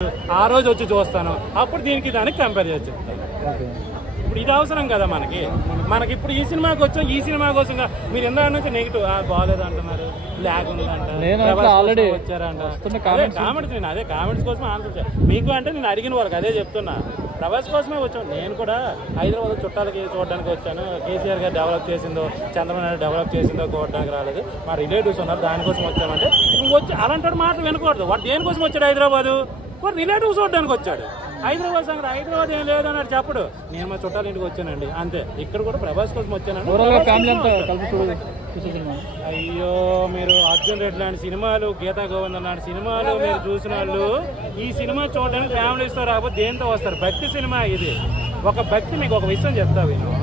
ఆ రోజు వచ్చి చూస్తాను, అప్పుడు దీనికి దానికి కంపేర్ చేసి చెప్తాను. ఇప్పుడు ఇది అవసరం కదా మనకి ఇప్పుడు ఈ సినిమాకి వచ్చాం, ఈ సినిమా కోసం మీరు ఎంత నుంచి నెగిటివ్ బాగాలేదు అంటున్నారు, ల్యాగ్ ఉందంట, వచ్చారంట కామెంట్స్. నేను అదే కామెంట్స్ కోసం ఆన్సర్ చేస్తాను మీకు. అంటే నేను అడిగిన వాళ్ళకి అదే చెప్తున్నా, ప్రభాస్ కోసమే వచ్చాను. నేను కూడా హైదరాబాద్ చుట్టాలకి చూడడానికి వచ్చాను. కేసీఆర్ గారు డెవలప్ చేసిందో, చంద్రబాబు నాయుడు డెవలప్ చేసిందో చూడడానికి రాలేదు. మా రిలేటివ్స్ ఉన్నారు, దానికోసం వచ్చామంటే నువ్వు వచ్చి అలాంటి మాటలు వినకూడదు. వాడు దేనికోసం వచ్చాడు హైదరాబాదు? వాడు రిలేటివ్స్ చూడడానికి వచ్చాడు. హైదరాబాద్ సంగతి హైదరాబాద్ ఏం లేదు అన్నాడు చెప్పడు. నేను మా చుట్టాల ఇంటికి వచ్చానండి అంతే. ఇక్కడ కూడా ప్రభాస్ కోసం వచ్చానండి. అయ్యో మీరు అర్జున్ రెడ్డి లాంటి సినిమాలు, గీతా గోవిందం లాంటి సినిమాలు మీరు చూసిన వాళ్ళు ఈ సినిమా చూడడానికి ఫ్యామిలీస్తో రాకపోతే దేంతో వస్తారు? భక్తి సినిమా ఇది. ఒక భక్తి మీకు ఒక విషయం చెప్తా విను.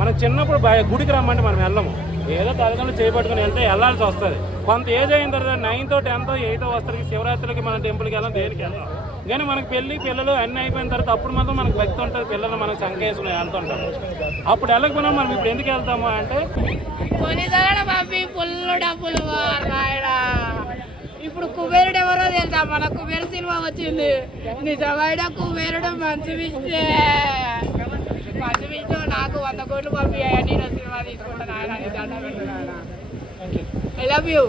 మనం చిన్నప్పుడు గుడికి రమ్మంటే మనం వెళ్ళము, ఏదో తల్లిదండ్రులు చేపట్టుకుని వెళ్తే వెళ్ళాల్సి వస్తుంది. కొంత ఏజ్ అయిన తర్వాత 9th 10th 8th వస్తుంది, శివరాత్రికి మనం టెంపుల్కి వెళ్ళాం, దేనికి వెళ్ళాం. కానీ మనకి పిల్లలు అన్నీ అయిపోయిన తర్వాత అప్పుడు మాత్రం మనకు భక్తి ఉంటుంది. పిల్లలు మనకు సంకేసుకుని వెళ్తుంటాం. అప్పుడు వెళ్ళకపోయినా మనం ఇప్పుడు ఎందుకు వెళ్తాము అంటే ఇప్పుడు కుబేరుడు ఎవరో తెలుసా? మన కుబేరు సినిమా వచ్చింది. నిజమైన కుబేరుడు మంచి విష్ణు. మంచి విష్ణు నాకు 100 కోట్లు పంపించాయా, నేను సినిమా తీసుకుంటాను. ఆయన ఐ లవ్ యూ.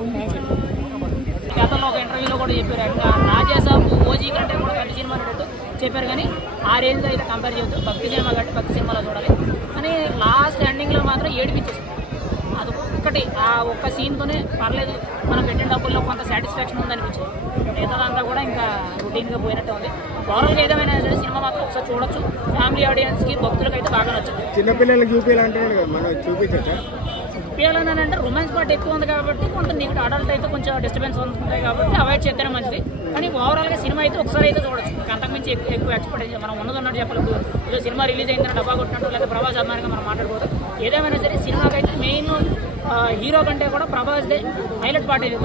గతంలో ఒక ఇంటర్వ్యూలో కూడా చెప్పారు, రాజాసాబ్ ఓజీ కంటే కూడా గట్టి సినిమా అన్నట్టు చెప్పారు. కానీ ఆ రేంజ్లో అయితే కంపేర్ చేయొద్దు. భక్తి సినిమా కంటే భక్తి సినిమాలో చూడాలి. కానీ లాస్ట్ ఎండింగ్లో మాత్రం ఏడిపించేసింది. అది ఒక్కటి, ఆ ఒక్క సీన్తోనే పర్లేదు, మనం పెట్టిన డబ్బుల్లో కొంత సాటిస్ఫాక్షన్ ఉందనిపించింది. మిగతాదంతా కూడా ఇంకా రొటీన్గా పోయినట్టు ఉంది. ఓవరాల్గా ఏదేమైనా సరే సినిమా మాత్రం ఒకసారి చూడొచ్చు. ఫ్యామిలీ ఆడియన్స్కి, భక్తులకు అయితే బాగా నచ్చుతుంది. చిన్నపిల్లలకి చూపించాలంటున్నాడు కదా, మనం చూపించచ్చా? చూపించాలని అంటే రొమాన్స్ పార్ట్ ఎక్కువ ఉంది కాబట్టి కొంత నెగిటివ్, అడల్ట్ అయితే కొంచెం డిస్టర్బెన్స్ ఉంటాయి కాబట్టి అవాయిడ్ చేస్తేనే మంచిది. కానీ ఓవరాల్గా సినిమా అయితే ఒకసారి అయితే చూడొచ్చు. అంతకుమించి ఎక్కువ ఎక్స్పెక్ట్ మనం ఉన్నదన్నట్టు చెప్పలేదు. ఏదో సినిమా రిలీజ్ అయిందని డబ్బా కొట్టినట్టు లేదా ప్రభాస్ అభిమానిగా మనం మాట్లాడుకోవద్దు. ఏదేమైనా సరే సినిమాకైతే మెయిన్ హీరో కంటే కూడా ప్రభాస్దే హైలైట్ పార్ట్ అయింది.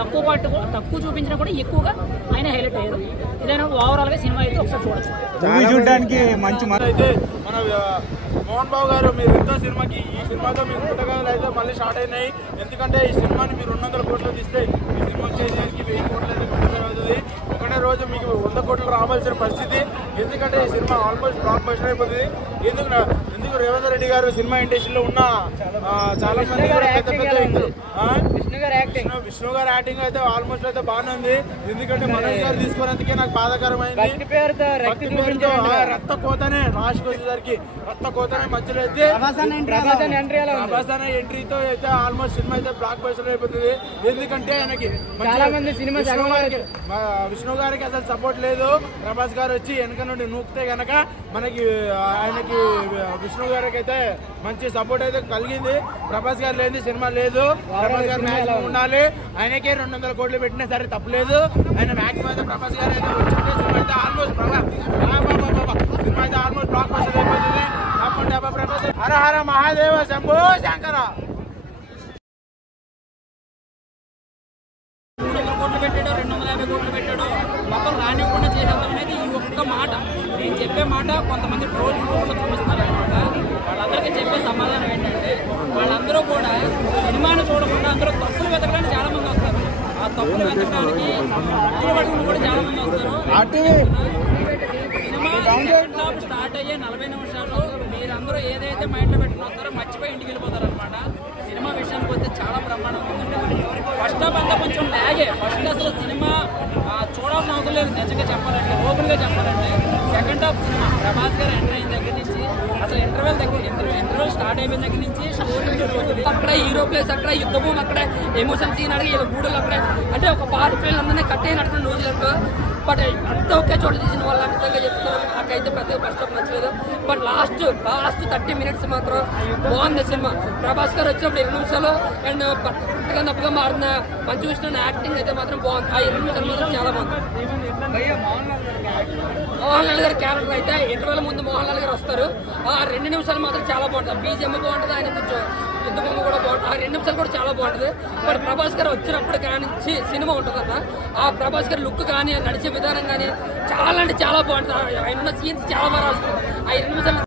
తక్కువ చూపించినా కూడా ఎక్కువగా ఆయన హైలైట్ అయ్యారు. ఏదైనా ఓవరాల్గా సినిమా అయితే ఒకసారి చూడొచ్చు. చూడడానికి మంచి అయితే మన మోహన్ బాబు గారు మీరు ఎంతో సినిమాకి ఈ సినిమాతో మీరు పుట్టగలు అయితే మళ్ళీ స్టార్ట్ అయినాయి. ఎందుకంటే ఈ సినిమాని మీరు 200 కోట్లు తీస్తే ఈ సినిమా వచ్చేసరికి 1000 కోట్లు అయితే కంప్లీట్ అవుతుంది. ఒకటే రోజు మీకు 100 కోట్లు రావాల్సిన పరిస్థితి. ఎందుకంటే ఈ సినిమా ఆల్మోస్ట్ బ్లాక్ బస్టర్ అయిపోతుంది. ఎందుకు రేవంత్ రెడ్డి గారు సినిమా ఇండస్ట్రీలో ఉన్న చాలా మంది పెద్ద విష్ణు గారు యాక్టింగ్ అయితే ఆల్మోస్ట్ అయితే బాగానే ఉంది. ఎందుకంటే మనోజ్ గారు తీసుకున్నందుకే నాకు బాధాకరమైంది. భక్తి పేరుతో రక్త కోతనే లాస్ట్ వచ్చేసరికి రక్త కోతనే మధ్యలో అయితే ప్రభాస్ అనే ఎంట్రీతో అయితే ఆల్మోస్ట్ సినిమా అయితే బ్లాక్ బస్టర్ అయిపోతుంది. ఎందుకంటే ఆయనకి విష్ణు గారికి అసలు సపోర్ట్ లేదు. ప్రభాస్ గారు వచ్చి వెనక నుండి నూకితే గనక మనకి ఆయనకి విష్ణు గారికి అయితే మంచి సపోర్ట్ అయితే కలిగింది. ప్రభాస్ గారు లేని సినిమా లేదు. ప్రభాస్ గారు మ్యాక్సిమం ఉండాలి. ఆయనకే 200 కోట్లు పెట్టినా సరే తప్పలేదు. ఆయన మ్యాక్సిమం అయితే ప్రభాస్ గారు అయితే వచ్చింటే సినిమా అయితే ఆల్మోస్ట్ సినిమా అయితే ఆల్మోస్ట్ బ్లాక్ బస్టర్ అయిపోతుంది. ప్రభాస్ హర హర మహాదేవ శంభో శంకర. 300 కోట్లు పెట్టాడు, 250 కోట్లు పెట్టాడు, మొత్తం రానివ్వకుండా చేసేద్దాం అనేది ఈ ఒక్క మాట. నేను చెప్పే మాట కొంతమంది ట్రోల్స్ రూపంలో చూపిస్తున్నారు అనమాట. వాళ్ళందరికీ చెప్పే సమాధానం ఏంటంటే వాళ్ళందరూ కూడా సినిమాను చూడకుండా అందరూ తప్పులు వెతకడానికి చాలా మంది వస్తారు. ఆ తప్పులు వెతకడానికి తప్పులు పట్టుకుని కూడా చాలా మంది వస్తారు. సినిమా సెకండ్ హాఫ్ స్టార్ట్ అయ్యే 40 నిమిషాలు మీరందరూ ఏదైతే మైండ్లో పెట్టుకుని వస్తారో మర్చిపోయి ఇంటికి వెళ్ళిపోతారు అనమాట. సినిమా విషయానికి వస్తే చాలా బ్రహ్మాండంగా ఉందండి. ఫస్ట్ హాఫ్ అంతా కొంచెం లాగే. ఫస్ట్ అసలు సినిమా చూడాల్సిన అవసరం లేదు నిజంగా చెప్పాలంటే, ఓపెన్గా చెప్పాలంటే. సెకండ్ హాఫ్ సినిమా ప్రభాస్ గారు ఎంటర్ అయిన దగ్గర నుంచి అసలు ఇంటర్వెల్ స్టార్ట్ అయిపోయిన దగ్గర నుంచి స్టోరీ అక్కడ హీరో ప్లేస్, అక్కడ యుద్ధభూమి, అక్కడ ఎమోషన్ సీన్ అడిగి ఇలా గూడలు అక్కడ అంటే ఒక పాత పిల్లలందరినీ కట్టేనట్టు రోజులకు. బట్ అంతా ఒకే చోట తీసిన వాళ్ళు నిజంగా చెప్తున్నారు. నాకైతే పెద్దగా ఫస్ట్ హాఫ్ నచ్చలేదు. బట్ లాస్ట్ 30 minutes మాత్రం బాగుంది సినిమా. ప్రభాస్ గారు వచ్చినప్పుడు 2 నిమిషాలు అండ్ పట్టుగా నప్పుగా మారిన మంచి విషయం యాక్టింగ్ అయితే మాత్రం బాగుంది. ఆ 2 నిమిషాలు మాత్రం చాలా బాగుంది. మోహన్ లాల్ గారి క్యారెక్టర్ అయితే ఇంటర్వెల్ ముందు మోహన్ లాల్ గారు వస్తారు. ఆ 2 నిమిషాలు మాత్రం చాలా బాగుంటుంది. బీజిఎం బాగుంటుంది, ఆయన కొంచెం యుద్ధబొమ్మ కూడా బాగుంటుంది. ఆ 2 నిమిషాలు కూడా చాలా బాగుంటుంది. మరి ప్రభాస్ గారు వచ్చినప్పుడు కానీ సినిమా ఉంటుందన్న ఆ ప్రభాస్ గారి లుక్ కానీ నడిచే విధానం కానీ చాలా అంటే చాలా బాగుంటుంది. ఆయన ఉన్న సీన్స్ చాలా బాగా రాస్తారు. ఆ 2 నిమిషాలు